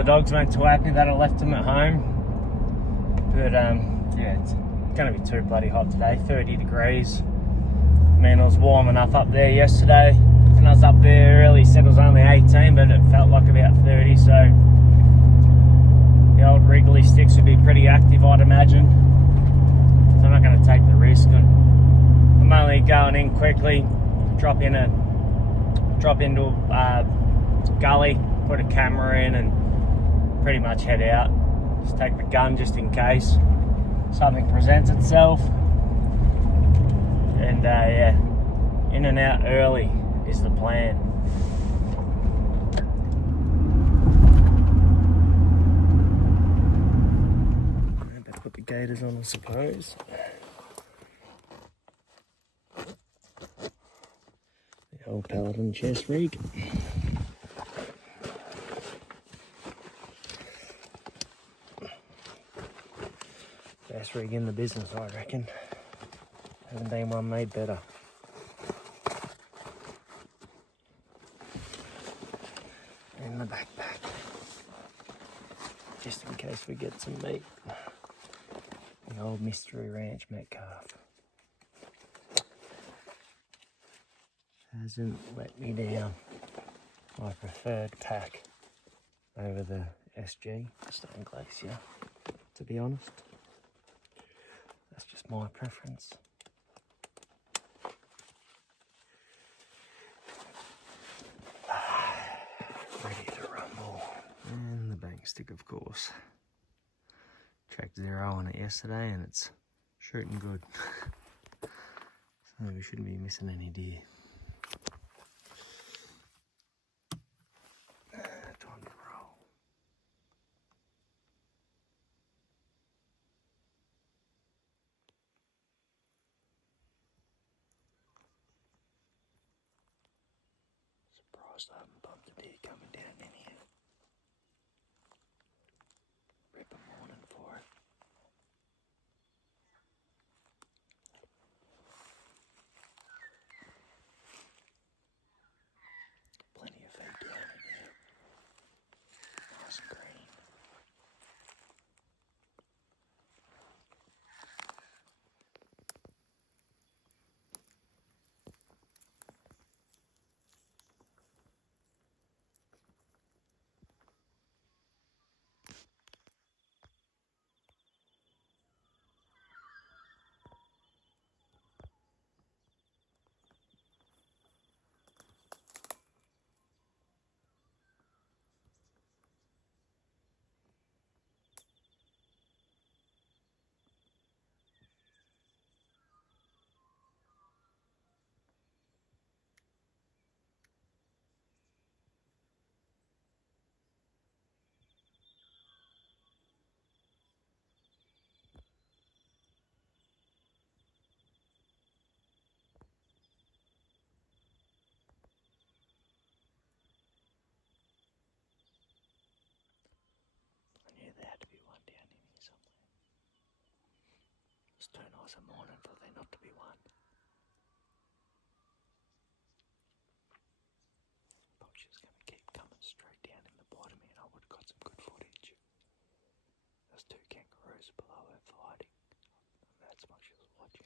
the dogs weren't too happy that I left them at home. But yeah, it's going to be too bloody hot today, 30 degrees. I mean, it was warm enough up there yesterday. When I was up there early, he said it was only 18, but it felt like about 30, so the old wriggly sticks would be pretty active, I'd imagine. So I'm not going to take the risk. I'm only going in quickly, drop into a gully, put a camera in, and pretty much head out. Just take the gun just in case something presents itself. And yeah, in and out early is the plan. I better put the gaiters on, I suppose. The old Paladin chest rig. Best rig in the business, I reckon. Hasn't been one made better. In the backpack, just in case we get some meat. The old Mystery Ranch Metcalf hasn't let me down. My preferred pack over the SG, Stone Glacier, to be honest. That's just my preference. Ready to rumble. And the bank stick, of course. Tracked 0 on it yesterday and it's shooting good. So we shouldn't be missing any deer. Time to roll. Surprised I haven't bumped a deer coming down in here. Rip a morning for it. Plenty of feed down in here. Nice and green. I knew there had to be one down in here somewhere. It's too nice a morning for there not to be one. But she's going to keep coming straight down in the bottom here and I would have got some good footage. There's 2 kangaroos below her fighting. And that's what she was watching.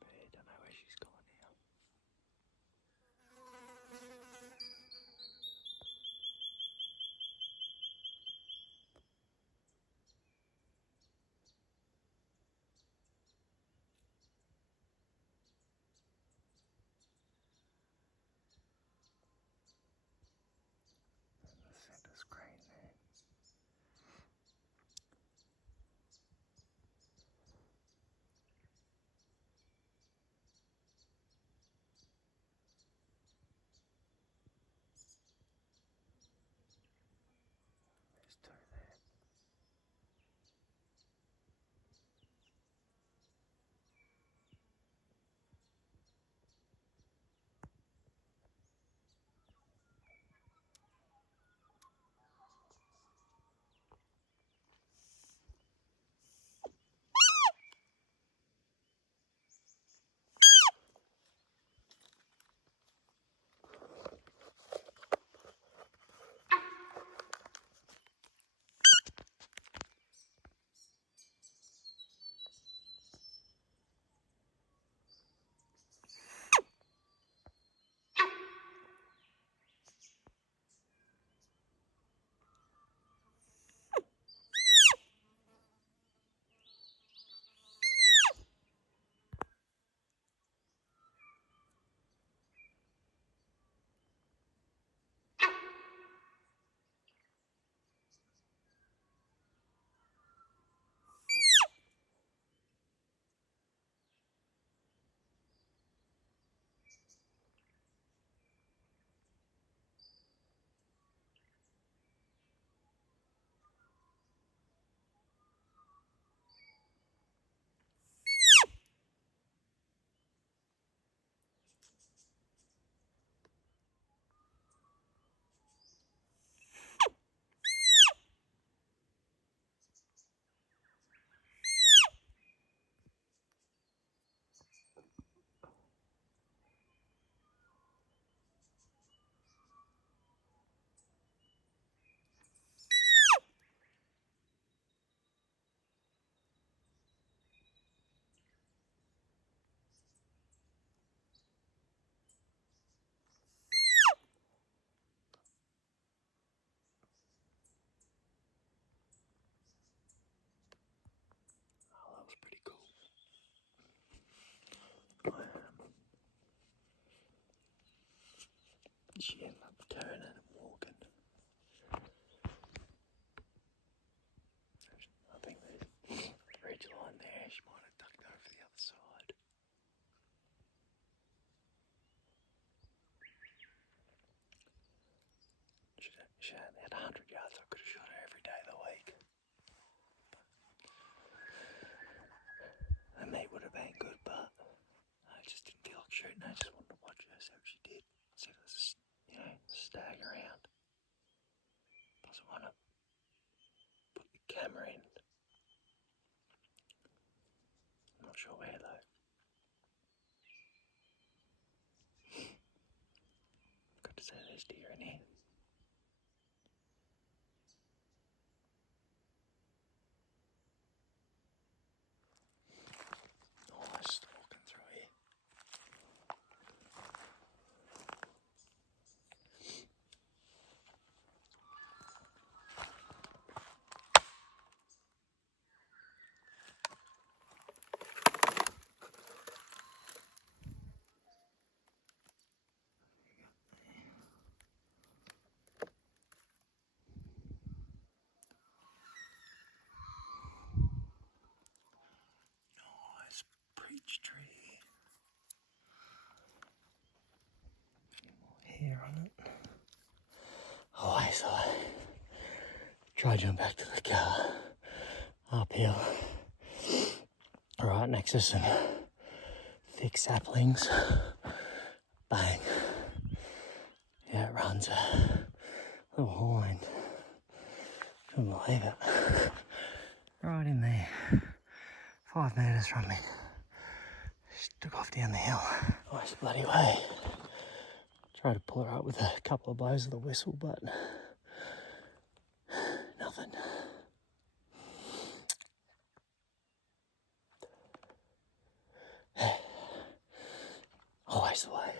But I don't know where she's gone now. The centre's green there. she ended up turning and walking. I think there's a ridge line there. She might have ducked over the other side. She only had 100 yards. I could have shot her every day of the week. The meat would have been good, but I just didn't feel like shooting. I just wanted to watch her, see what she did. See if there's a stag around. Plus, I want to put the camera in. I'm not sure where though. Good to say there's deer in here. Nice walking through here. Nice peach tree. Any more hair on it? Oh, so I try to jump back to the car. Uphill. Right next to some thick saplings. Bang. Yeah, it runs a little hind. Couldn't believe it. Right in there. 5 metres from me. Just took off down the hill. Nice bloody way. Tried to pull her up with a couple of blows of the whistle, but nothing. Always the way.